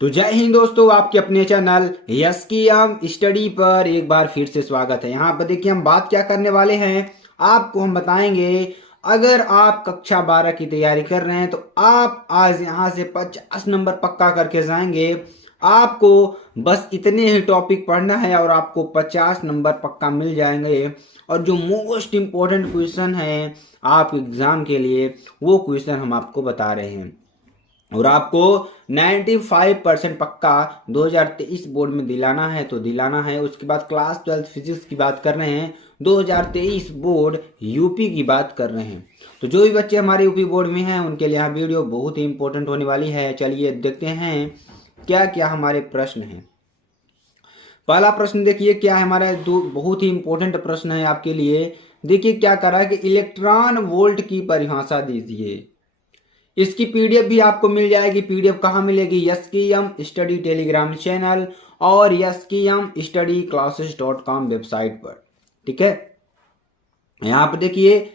तो जय हिंद दोस्तों, आपके अपने चैनल यस की हम स्टडी पर एक बार फिर से स्वागत है। यहाँ पर देखिए हम बात क्या करने वाले हैं, आपको हम बताएंगे। अगर आप कक्षा 12 की तैयारी कर रहे हैं तो आप आज यहाँ से 50 नंबर पक्का करके जाएंगे। आपको बस इतने ही टॉपिक पढ़ना है और आपको 50 नंबर पक्का मिल जाएंगे। और जो मोस्ट इम्पोर्टेंट क्वेश्चन है आप एग्जाम के लिए, वो क्वेश्चन हम आपको बता रहे हैं। और आपको 95% पक्का 2023 बोर्ड में दिलाना है तो दिलाना है। उसके बाद क्लास 12 फिजिक्स की बात कर रहे हैं, 2023 बोर्ड यूपी की बात कर रहे हैं। तो जो भी बच्चे हमारे यूपी बोर्ड में हैं उनके लिए यह वीडियो बहुत ही इंपॉर्टेंट होने वाली है। चलिए देखते हैं क्या क्या हमारे प्रश्न हैं। पहला प्रश्न देखिए क्या है हमारा, दो बहुत ही इंपॉर्टेंट प्रश्न है आपके लिए। देखिए क्या करा है कि इलेक्ट्रॉन वोल्ट की परिभाषा दीजिए। इसकी पीडीएफ भी आपको मिल जाएगी। पीडीएफ कहाँ मिलेगी? यस की एम स्टडी टेलीग्राम चैनल और यस की एम स्टडी क्लासेस.com वेबसाइट पर। ठीक है, यहाँ पर देखिए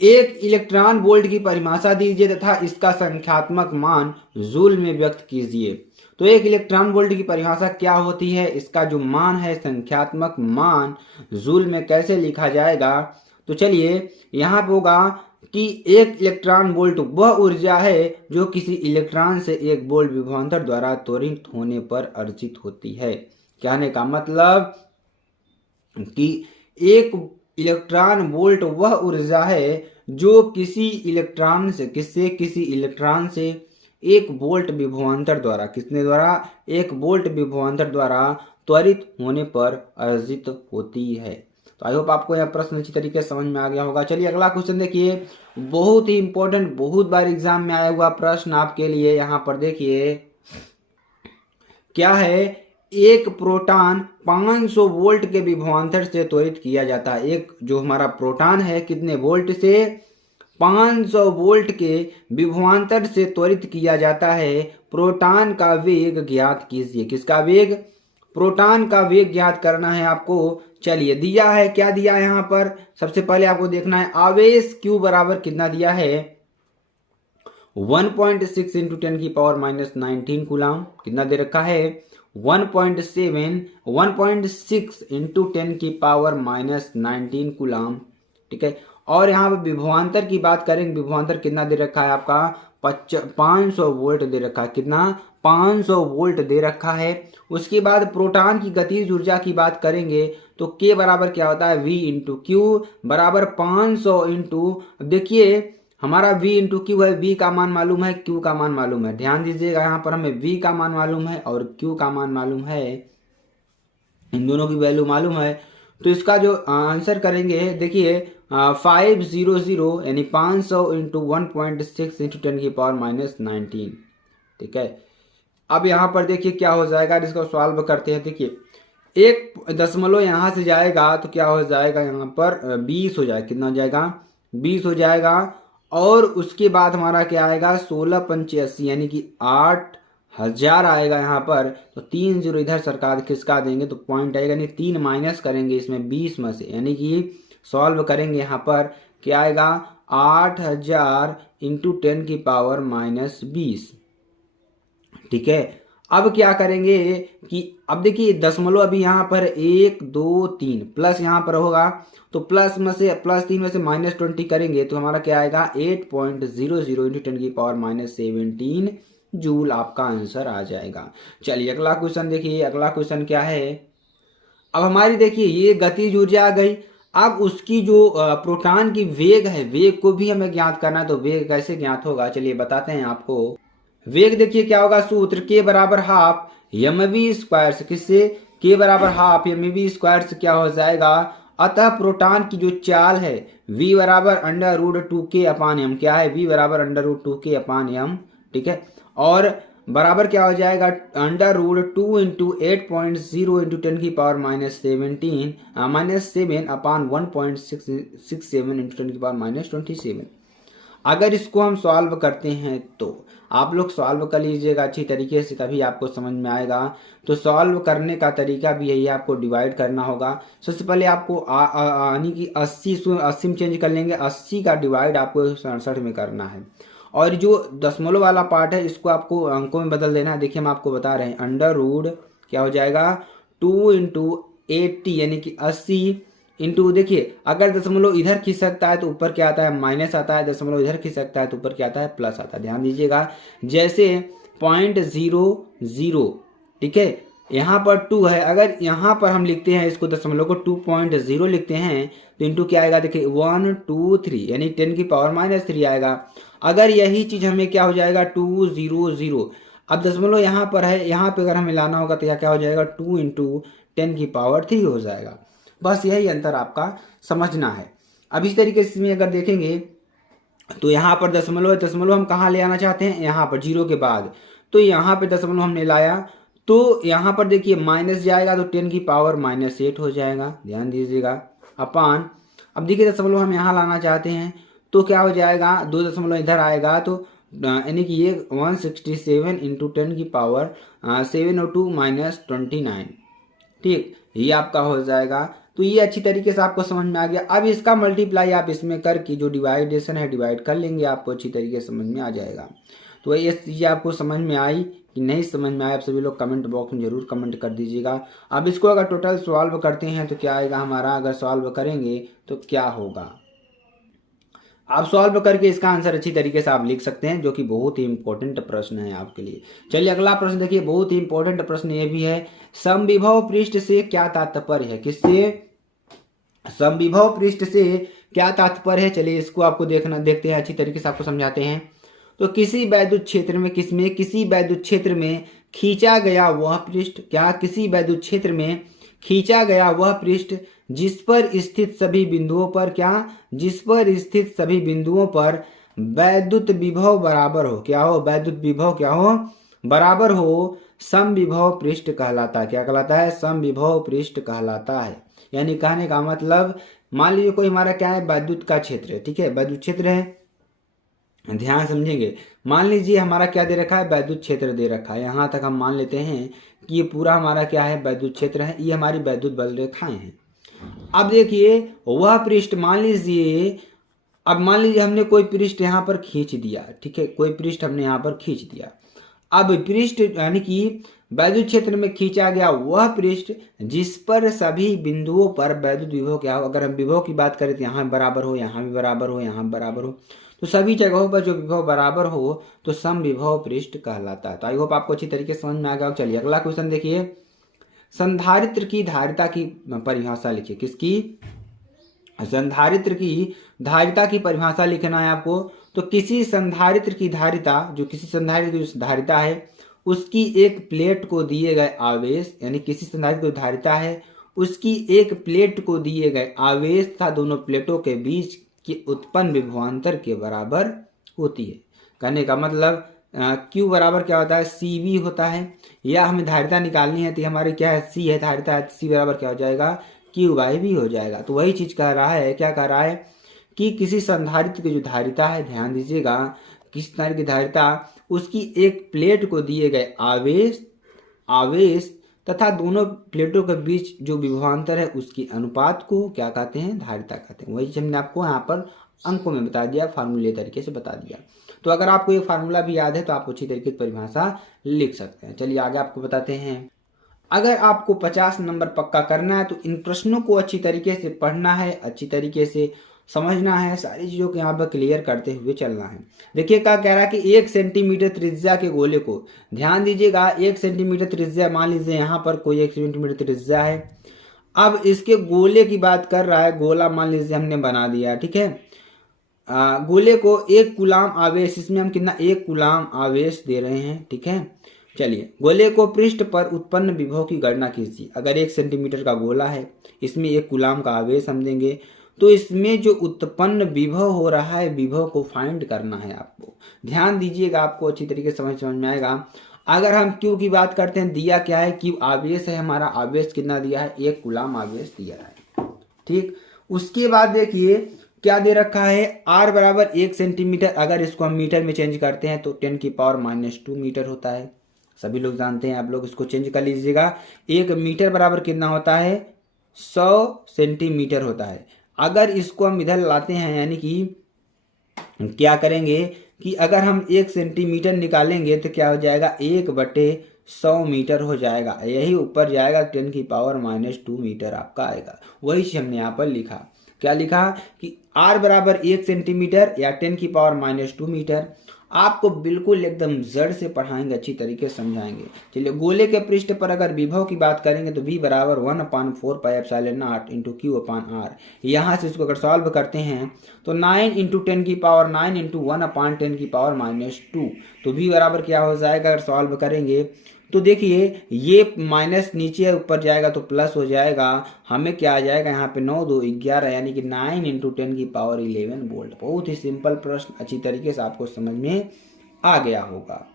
एक इलेक्ट्रॉन वोल्ट की परिभाषा दीजिए तथा इसका संख्यात्मक मान जूल में व्यक्त कीजिए। तो एक इलेक्ट्रॉन वोल्ट की परिभाषा क्या होती है, इसका जो मान है संख्यात्मक मान जूल में कैसे लिखा जाएगा। तो चलिए यहाँ पे होगा कि एक इलेक्ट्रॉन वोल्ट वह ऊर्जा है जो किसी इलेक्ट्रॉन से एक वोल्ट विभवांतर द्वारा त्वरित होने पर अर्जित होती है। कहने का मतलब कि एक इलेक्ट्रॉन वोल्ट वह ऊर्जा है जो किसी इलेक्ट्रॉन से एक वोल्ट विभवांतर द्वारा एक वोल्ट विभवांतर द्वारा त्वरित होने पर अर्जित होती है। तो आई होप आपको यह प्रश्न अच्छी तरीके से समझ में आ गया होगा। चलिए अगला क्वेश्चन देखिए, बहुत ही इंपॉर्टेंट, बहुत बार एग्जाम में आया हुआ प्रश्न आपके लिए। यहाँ पर देखिए क्या है, एक प्रोटॉन 500 वोल्ट के विभवांतर से त्वरित किया जाता है। एक जो हमारा प्रोटॉन है कितने वोल्ट से? 500 वोल्ट के विभवांतर से त्वरित किया जाता है। प्रोटॉन का वेग ज्ञात कीजिए। किसका वेग? प्रोटॉन का वेग ज्ञात करना है आपको। चलिए दिया है, क्या दिया है यहाँ पर? सबसे पहले आपको देखना है आवेश Q बराबर कितना दिया है, 1.6 इंटू 10 की पावर माइनस 19 कूलाम। कितना दे रखा है? 1.6 इंटू 10 की पावर माइनस 19 कूलाम। ठीक है, और यहाँ पर विभवांतर की बात करेंगे, विभवांतर कितना दे रखा है आपका? 500 वोल्ट दे रखा है। कितना? 500 वोल्ट दे रखा है। उसके बाद प्रोटॉन की गतिज ऊर्जा की बात करेंगे तो K बराबर क्या होता है? V इंटू क्यू बराबर 500 इंटू, देखिए हमारा V इंटू क्यू है, V का मान मालूम है, Q का मान मालूम है। ध्यान दीजिएगा, यहाँ पर हमें V का मान मालूम है और Q का मान मालूम है, इन दोनों की वैल्यू मालूम है। तो इसका जो आंसर करेंगे देखिए 500 यानी 500 इंटू 1.6 इंटू 10 की पावर माइनस 19। ठीक है, अब यहाँ पर देखिए क्या हो जाएगा, इसको सॉल्व करते हैं। देखिए एक दशमलव यहाँ से जाएगा तो क्या हो जाएगा, यहाँ पर 20 हो जाएगा। कितना हो जाएगा? 20 हो जाएगा। और उसके बाद हमारा क्या आएगा? 16 यानी कि 8000 आएगा यहाँ पर। तो 3 जीरो इधर सरकार खिसका देंगे तो पॉइंट आएगा, यानी 3 माइनस करेंगे इसमें 20 में से, यानी कि सॉल्व करेंगे यहाँ पर क्या आएगा? 8000 इंटू 10 की पावर माइनस 20। ठीक है, अब क्या करेंगे कि अब देखिए दशमलव अभी यहाँ पर 1 2 3 प्लस यहाँ पर होगा तो प्लस में से +3 में से -20 करेंगे तो हमारा क्या आएगा? 8.00 इंटू 10 की पावर माइनस 17 जूल आपका आंसर आ जाएगा। चलिए अगला क्वेश्चन देखिए, अगला क्वेश्चन क्या है। अब हमारी देखिए ये गतिज ऊर्जा आ गई। अब उसकी जो प्रोटॉन की वेग है, वेग को भी हमें ज्ञात करना है। तो वेग कैसे ज्ञात होगा, चलिए बताते हैं आपको। वेग देखिए क्या होगा, सूत्र K बराबर हाफ mv स्क्वायर से, किससे? K बराबर हाफ mv स्क्वायर से क्या हो जाएगा? अतः प्रोटॉन की जो चाल है v बराबर √2k अपान m, क्या है? v बराबर √2k अपान m। ठीक है, और बराबर क्या हो जाएगा? √2 इंटू 8.0 इंटू 10 की पावर माइनस 7 अपान 1.67 इंटू 10 की पावर माइनस 27। अगर इसको हम सॉल्व करते हैं तो आप लोग सॉल्व कर लीजिएगा अच्छी तरीके से, तभी आपको समझ में आएगा। तो सॉल्व करने का तरीका भी यही है, आपको डिवाइड करना होगा। सबसे पहले आपको यानी कि 80 में चेंज कर लेंगे, 80 का डिवाइड आपको 67 में करना है। और जो दशमलव वाला पार्ट है इसको आपको अंकों में बदल देना है। देखिए हम आपको बता रहे हैं, अंडर रूट क्या हो जाएगा 2 इंटू 80 यानी कि 80 इंटू, देखिए अगर दशमलव इधर खींच सकता है तो ऊपर क्या आता है माइनस आता है, दशमलव इधर खींच सकता है तो ऊपर क्या आता है प्लस आता है। ध्यान दीजिएगा, जैसे 0.00, ठीक है, यहाँ पर 2 है, अगर यहाँ पर हम लिखते हैं इसको दशमलव को 2.0 लिखते हैं तो इंटू क्या आएगा, देखिए 1 2 3 यानी 10 की पावर -3 आएगा। अगर यही चीज हमें क्या हो जाएगा 200, अब दशमलव यहाँ पर है, यहाँ पे अगर हमें लाना होगा तो यह क्या हो जाएगा 2 इंटू 10 की पावर 3 हो जाएगा। बस यही अंतर आपका समझना है। अब इस तरीके से अगर देखेंगे तो यहाँ पर दशमलव हम कहाँ ले आना चाहते हैं, यहाँ पर 0 के बाद, तो यहाँ पे दशमलव हमने लाया तो यहाँ पर देखिए माइनस जाएगा तो 10 की पावर -8 हो जाएगा। ध्यान दीजिएगा अपान, अब देखिए दशमलव हम यहाँ लाना चाहते हैं तो क्या हो जाएगा, 2 दशमलव इधर आएगा तो यानी कि ये 167 इंटू 10 की पावर 702 -29, ठीक, ये आपका हो जाएगा। तो ये अच्छी तरीके से आपको समझ में आ गया। अब इसका मल्टीप्लाई आप इसमें करके जो डिवाइडेशन है डिवाइड कर लेंगे, आपको अच्छी तरीके से समझ में आ जाएगा। तो ये चीज़ें आपको समझ में आई कि नहीं समझ में आया, आप सभी लोग कमेंट बॉक्स में जरूर कमेंट कर दीजिएगा। अब इसको अगर टोटल सॉल्व करते हैं तो क्या आएगा हमारा, अगर सॉल्व करेंगे तो क्या होगा, आप सॉल्व करके इसका आंसर अच्छी तरीके से आप लिख सकते हैं, जो कि बहुत ही इंपॉर्टेंट प्रश्न है आपके लिए। चलिए अगला प्रश्न देखिए, बहुत ही इंपॉर्टेंट प्रश्न ये भी है, समविभव पृष्ठ से क्या तात्पर्य है, किससे, समविभव पृष्ठ से क्या तात्पर्य है। चलिए इसको आपको देखते हैं, अच्छी तरीके से आपको समझाते हैं। तो किसी वैद्युत क्षेत्र में किसी वैद्युत क्षेत्र में खींचा गया वह पृष्ठ, क्या, किसी वैद्युत क्षेत्र में खींचा गया वह पृष्ठ जिस पर स्थित सभी बिंदुओं पर, क्या, जिस पर स्थित सभी बिंदुओं पर वैद्युत विभव बराबर हो, क्या हो, वैद्युत विभव क्या हो, बराबर हो, समविभव पृष्ठ कहलाता है। क्या कहलाता है, समविभव पृष्ठ कहलाता है। यानी कहने का मतलब, मान लीजिए कोई हमारा क्या है वैद्युत का क्षेत्र है, ठीक है, वैद्युत क्षेत्र है, ध्यान समझेंगे, मान लीजिए हमारा क्या दे रखा है वैद्युत क्षेत्र दे रखा है, यहाँ तक हम मान लेते हैं कि ये पूरा हमारा क्या है वैद्युत क्षेत्र है, ये हमारी वैद्युत बल रेखाएं हैं। अब देखिए वह पृष्ठ मान लीजिए, अब मान लीजिए हमने कोई पृष्ठ यहाँ पर खींच दिया, ठीक है, कोई पृष्ठ हमने यहाँ पर खींच दिया। अब पृष्ठ यानी कि वैद्युत क्षेत्र में खींचा गया वह पृष्ठ जिस पर सभी बिंदुओं पर वैद्युत विभव क्या हो, अगर हम विभव की बात करें तो यहाँ बराबर हो, यहाँ भी बराबर हो, यहाँ बराबर हो, तो सभी जगहों पर जो विभव बराबर हो तो समविभव पृष्ठ कहलाता है। तो आई होप आपको अच्छी तरीके से समझ में आ गया। चलिए अगला क्वेश्चन देखिए, संधारित्र की धारिता की परिभाषा लिखिए, किसकी, संधारित्र की धारिता की परिभाषा लिखना है आपको। तो किसी संधारित्र की धारिता, जो किसी संधारित्र की धारिता है उसकी एक प्लेट को दिए गए आवेश, यानी किसी संधारित्र की धारिता है उसकी एक प्लेट को दिए गए आवेश तथा दोनों प्लेटों के बीच की उत्पन्न विभवांतर के बराबर होती है। कहने का मतलब Q बराबर क्या होता है, CV होता है, या हमें धारिता निकालनी है तो हमारी क्या है C है धारिता है, C बराबर क्या हो जाएगा Q/V हो जाएगा। तो वही चीज कह रहा है, क्या कह रहा है कि किसी संधारित्र की जो धारिता है, ध्यान दीजिएगा, किसी संधारित्र की धारिता उसकी एक प्लेट को दिए गए आवेश तथा दोनों प्लेटों के बीच जो विभवांतर है उसकी अनुपात को क्या कहते हैं, धारिता कहते हैं। वही हमने आपको यहाँ पर अंकों में बता दिया, फार्मूले तरीके से बता दिया। तो अगर आपको ये फार्मूला भी याद है तो आप अच्छी तरीके से परिभाषा लिख सकते हैं। चलिए आगे आपको बताते हैं, अगर आपको 50 नंबर पक्का करना है तो इन प्रश्नों को अच्छी तरीके से पढ़ना है, अच्छी तरीके से समझना है, सारी चीज़ों को यहाँ पर क्लियर करते हुए चलना है। देखिए क्या कह रहा है कि 1 सेंटीमीटर त्रिज्या के गोले को, ध्यान दीजिएगा 1 सेंटीमीटर त्रिज्या, मान लीजिए यहाँ पर कोई 1 सेंटीमीटर त्रिज्या है। अब इसके गोले की बात कर रहा है, गोला मान लीजिए हमने बना दिया, ठीक है, गोले को 1 कूलाम आवेश, इसमें हम कितना 1 कूलाम आवेश दे रहे हैं, ठीक है। चलिए गोले को पृष्ठ पर उत्पन्न विभव की गणना कीजिए। अगर 1 सेंटीमीटर का गोला है, इसमें 1 कूलाम का आवेश हम देंगे, तो इसमें जो उत्पन्न विभव हो रहा है विभव को फाइंड करना है आपको। ध्यान दीजिएगा, आपको अच्छी तरीके से समझ में आएगा। अगर हम Q की बात करते हैं, दिया क्या है, Q आवेश है, हमारा आवेश कितना दिया है, 1 कूलाम आवेश दिया है, ठीक। उसके बाद देखिए क्या दे रखा है, R बराबर 1 सेंटीमीटर, अगर इसको हम मीटर में चेंज करते हैं तो 10 की पावर -2 मीटर होता है, सभी लोग जानते हैं, आप लोग इसको चेंज कर लीजिएगा। 1 मीटर बराबर कितना होता है, 100 सेंटीमीटर होता है। अगर इसको हम इधर लाते हैं, यानी कि क्या करेंगे कि अगर हम 1 सेंटीमीटर निकालेंगे तो क्या हो जाएगा, 1/100 मीटर हो जाएगा। यही ऊपर जाएगा 10⁻⁻² मीटर आपका आएगा। वही चीज हमने यहाँ पर लिखा। क्या लिखा कि r बराबर 1 सेंटीमीटर या 10⁻⁻² मीटर। आपको बिल्कुल एकदम जड़ से पढ़ाएंगे, अच्छी तरीके से समझाएंगे। चलिए, गोले के पृष्ठ पर अगर विभव की बात करेंगे तो v बराबर 1/4πε0 इंटू Q/r। यहाँ से इसको अगर सॉल्व करते हैं तो 9 इंटू 10⁻9 इंटू 1/10⁻²। तो v बराबर क्या हो जाएगा, अगर सॉल्व करेंगे तो देखिए ये माइनस नीचे ऊपर जाएगा तो प्लस हो जाएगा। हमें क्या आ जाएगा यहाँ पे 9 2 11 यानी कि 9 इंटू 10⁻11 वोल्ट। बहुत ही सिंपल प्रश्न, अच्छी तरीके से आपको समझ में आ गया होगा।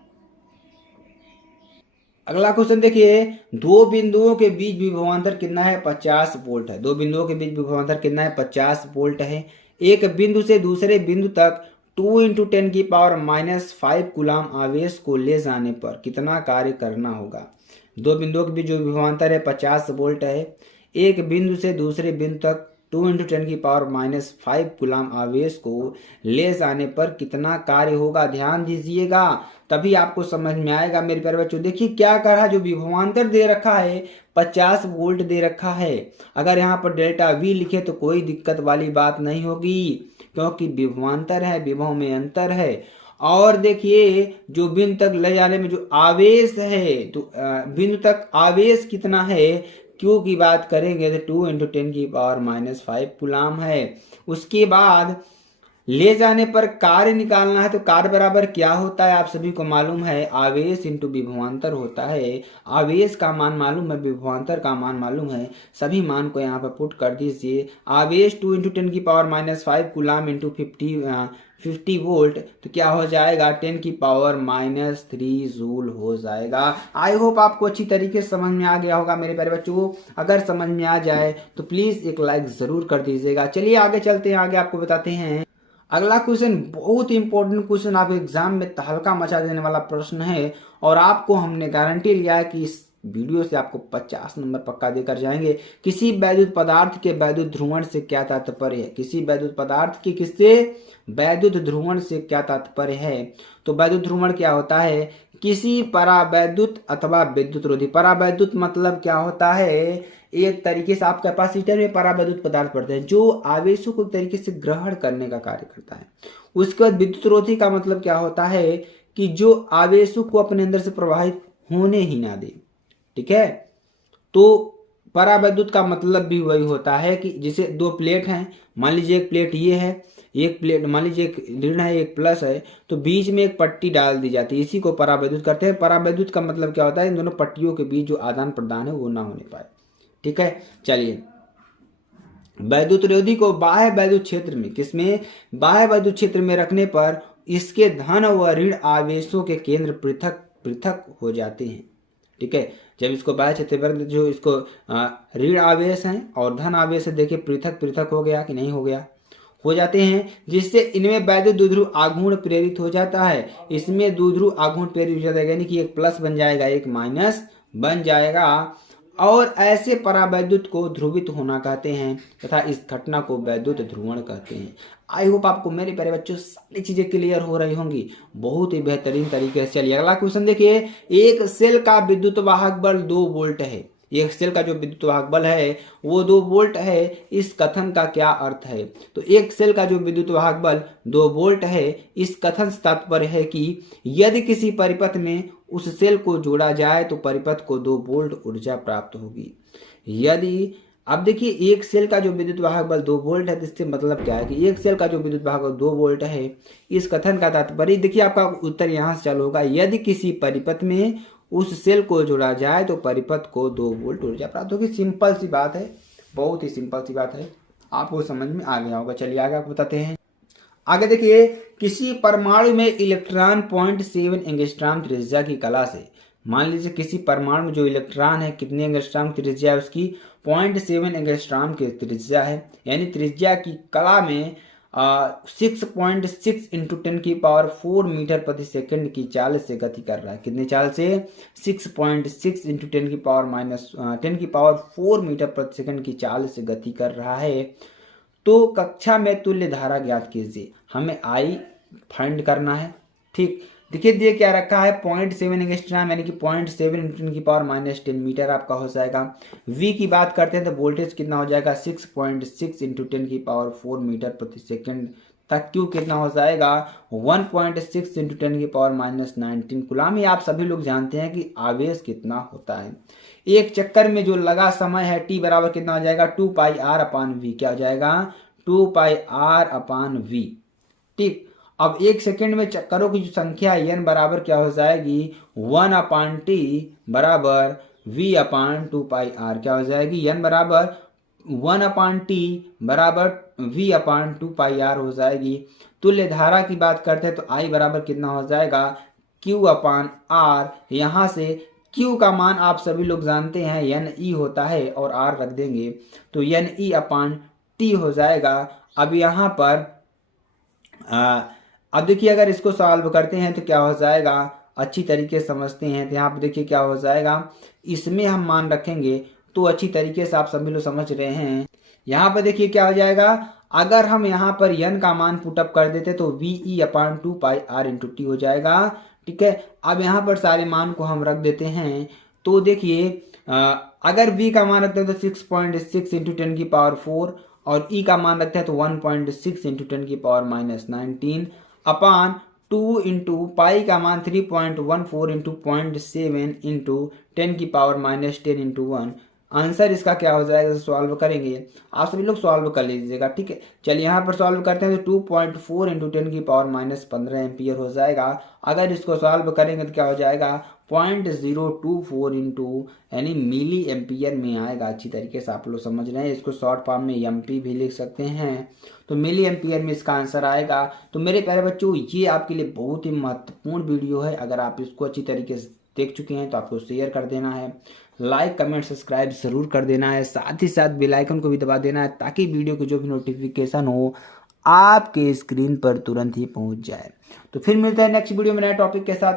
अगला क्वेश्चन देखिए, दो बिंदुओं के बीच विभवांतर कितना है, 50 वोल्ट है। दो बिंदुओं के बीच विभवांतर कितना है, 50 वोल्ट है। एक बिंदु से दूसरे बिंदु तक 2 इंटू 10⁻⁻5 कूलाम आवेश को ले जाने पर कितना कार्य करना होगा। दो बिंदुओं के बीच जो विभवांतर है 50 वोल्ट है। एक बिंदु से दूसरे बिंदु तक 2 इंटू 10⁻⁻5 कूलाम आवेश को ले जाने पर कितना कार्य होगा। ध्यान दीजिएगा, तभी आपको समझ में आएगा मेरे प्यारे बच्चों। देखिए क्या कर रहा है, जो विभवांतर दे रखा है 50 वोल्ट दे रखा है। अगर यहाँ पर डेल्टा V लिखे तो कोई दिक्कत वाली बात नहीं होगी, क्योंकि विभवांतर है, विभव में अंतर है। और देखिए जो बिंदु तक ले जाने में जो आवेश है, तो बिंदु तक आवेश कितना है, Q की बात करेंगे तो 2 इंटू 10⁻⁻5 कूलाम है। उसके बाद ले जाने पर कार्य निकालना है, तो कार्य बराबर क्या होता है आप सभी को मालूम है, आवेश इंटू विभवांतर होता है। आवेश का मान मालूम है, विभवांतर का मान मालूम है, सभी मान को यहाँ पर पुट कर दीजिए। आवेश 2 इंटू 10⁻⁻5 कूलाम इंटू 50 वोल्ट, तो क्या हो जाएगा 10⁻³ जूल हो जाएगा। आई होप आपको अच्छी तरीके से समझ में आ गया होगा मेरे प्यारे बच्चों। अगर समझ में आ जाए तो प्लीज एक लाइक जरूर कर दीजिएगा। चलिए आगे चलते हैं, आगे आपको बताते हैं। अगला क्वेश्चन बहुत इंपॉर्टेंट क्वेश्चन, आप एग्जाम में तहलका मचा देने वाला प्रश्न है, और आपको हमने गारंटी लिया है कि इस वीडियो से आपको 50 नंबर पक्का देकर जाएंगे। किसी वैद्युत पदार्थ के वैद्युत ध्रुवण से क्या तात्पर्य है। किसी वैद्युत पदार्थ के किससे वैद्युत ध्रुवण से क्या तात्पर्य है। तो वैद्युत ध्रुवण क्या होता है, किसी परावैद्युत अथवा विद्युत रोधी। परावैद्युत मतलब क्या होता है, एक तरीके से आप कैपेसिटर में परावैद्युत पदार्थ पढ़ते हैं जो आवेशों को एक तरीके से ग्रहण करने का कार्य करता है। उसके बाद विद्युत रोधी का मतलब क्या होता है कि जो आवेशों को अपने अंदर से प्रवाहित होने ही ना दे। ठीक है, तो परावैद्युत का मतलब भी वही होता है कि जैसे दो प्लेट हैं, मान लीजिए एक प्लेट ये है, एक प्लेट मान लीजिए एक ऋण है एक प्लस है, तो बीच में एक पट्टी डाल दी जाती है, इसी को परावैद्युत करते हैं। परावैद्युत का मतलब क्या होता है, इन दोनों पट्टियों के बीच जो आदान प्रदान है वो ना होने पाए। ठीक है, चलिए वैद्युत रोधी को बाह्य वैद्युत क्षेत्र में, किसमें, बाह्य वैद्युत क्षेत्र में रखने पर इसके धन व ऋण आवेशों के केंद्र पृथक पृथक हो जाते हैं। ठीक है, जब इसको बाह्य क्षेत्र में जो इसको ऋण आवेश हैं और धन आवेश है, देखिए पृथक पृथक हो गया कि नहीं हो गया, हो जाते हैं, जिससे इनमें वैद्युत द्विध्रुव आघूर्ण प्रेरित हो जाता है। इसमें द्विध्रुव आघूर्ण प्रेरित हो जाता है, यानी कि एक प्लस बन जाएगा एक माइनस बन जाएगा, और ऐसे परावैद्युत को ध्रुवित होना कहते हैं तथा इस घटना को वैद्युत ध्रुवण कहते हैं। आई होप आपको मेरे प्यारे बच्चों सारी चीजें क्लियर हो रही होंगी बहुत ही बेहतरीन तरीके से। चलिए अगला क्वेश्चन देखिए, एक सेल का विद्युत वाहक बल 2 वोल्ट है। एक सेल का जो विद्युत वाहक बल है वो 2 वोल्ट है। इस कथन का क्या अर्थ है। तो एक सेल का जो विद्युत वाहक बल 2 वोल्ट है, इस कथन से तात्पर्य है कि यदि किसी परिपथ में उस सेल को जोड़ा जाए तो परिपथ को 2 वोल्ट ऊर्जा प्राप्त होगी। यदि अब देखिए एक सेल का जो विद्युत वाहक बल 2 वोल्ट है, इससे मतलब क्या है कि एक सेल का जो विद्युत वाहक बल 2 वोल्ट है, इस कथन का तात्पर्य देखिए आपका उत्तर यहाँ से चालू होगा, यदि किसी परिपथ में उस सेल को जोड़ा जाए तो परिपथ को 2 वोल्ट ऊर्जा प्राप्त होगी। सिंपल सी बात है, बहुत ही सिंपल सी बात है, आपको समझ में आ गया होगा। चलिए आगे आपको बताते हैं। आगे देखिए, किसी परमाणु में इलेक्ट्रॉन 0.7 एंगस्ट्रॉम त्रिज्या की कला से, मान लीजिए किसी परमाणु में जो इलेक्ट्रॉन है कितने एंगस्ट्रॉम त्रिज्या है उसकी, 0.7 एंगस्ट्रॉम की त्रिज्या है, यानी त्रिज्या की कला में 6.6 इंटू 10⁴ मीटर प्रति सेकंड की चाल से गति कर रहा है। कितनी चाल से, 6.6 इंटू 10⁻⁴ मीटर प्रति सेकंड की चाल से गति कर रहा है। तो कक्षा में तुल्य धारा ज्ञात कीजिए। हमें आई फाइंड करना है, ठीक, देखिए दिए क्या रखा है 0.7 एंगस्ट्रॉम यानी कि 0.7 इंटू 10 मीटर आपका हो जाएगा। v की बात करते हैं तो वोल्टेज कितना हो जाएगा 6.6 इंटू 10 मीटर प्रति सेकंड तक। q कितना हो जाएगा 1.6 इंटू 10 कुलाम। ये आप सभी लोग जानते हैं कि आवेश कितना होता है। एक चक्कर में जो लगा समय है t बराबर कितना हो जाएगा 2 पाई आर अपान वी। क्या हो जाएगा 2 पाई आर अपान वी। ठीक, अब एक सेकंड में चक्करों की जो संख्या है n बराबर क्या हो जाएगी 1 अपान टी बराबर v अपान 2 पाई आर। क्या हो जाएगी n बराबर 1 अपान टी बराबर v अपान 2 पाई आर हो जाएगी। तुल्य धारा की बात करते हैं तो I बराबर कितना हो जाएगा Q अपान R। यहाँ से Q का मान आप सभी लोग जानते हैं NE होता है और R रख देंगे तो NE अपान T हो जाएगा। अब यहाँ पर अब देखिए अगर इसको सॉल्व करते हैं तो क्या हो जाएगा, अच्छी तरीके से समझते हैं तो यहाँ पर देखिए क्या हो जाएगा, इसमें हम मान रखेंगे तो अच्छी तरीके से आप सभी लोग समझ रहे हैं। यहाँ पर देखिए क्या हो जाएगा, अगर हम यहाँ पर n का मान पुटअप कर देते तो V E upon 2 pi R into T हो जाएगा। ठीक है, अब यहाँ पर सारे मान को हम रख देते हैं तो देखिए अगर v का मान रखते हैं तो 6.6 इंटू 10 और e का मान रखते हैं तो 1.6 इंटू 10 अपान 2 इंटू पाई का मान 3.14 इंटू 0.7 इंटू 10 इंटू 1। आंसर इसका क्या हो जाएगा, सॉल्व करेंगे आप सभी लोग सॉल्व कर लीजिएगा। ठीक है, चलिए यहाँ पर सॉल्व करते हैं तो 2.4 इंटू 10 एम्पियर हो जाएगा। अगर इसको सॉल्व करेंगे तो क्या हो जाएगा 0.024 इंटू यानी मिली एम्पियर में आएगा। अच्छी तरीके से आप लोग समझ रहे हैं, इसको शॉर्ट फॉर्म में एमपी भी लिख सकते हैं तो मिली एम्पियर में इसका आंसर आएगा। तो मेरे प्यारे बच्चों ये आपके लिए बहुत ही महत्वपूर्ण वीडियो है। अगर आप इसको अच्छी तरीके से देख चुके हैं तो आपको शेयर कर देना है, लाइक कमेंट सब्सक्राइब जरूर कर देना है, साथ ही साथ बेल आइकन को भी दबा देना है ताकि वीडियो की जो भी नोटिफिकेशन हो आपके स्क्रीन पर तुरंत ही पहुंच जाए। तो फिर मिलते हैं नेक्स्ट वीडियो में नए टॉपिक के साथ।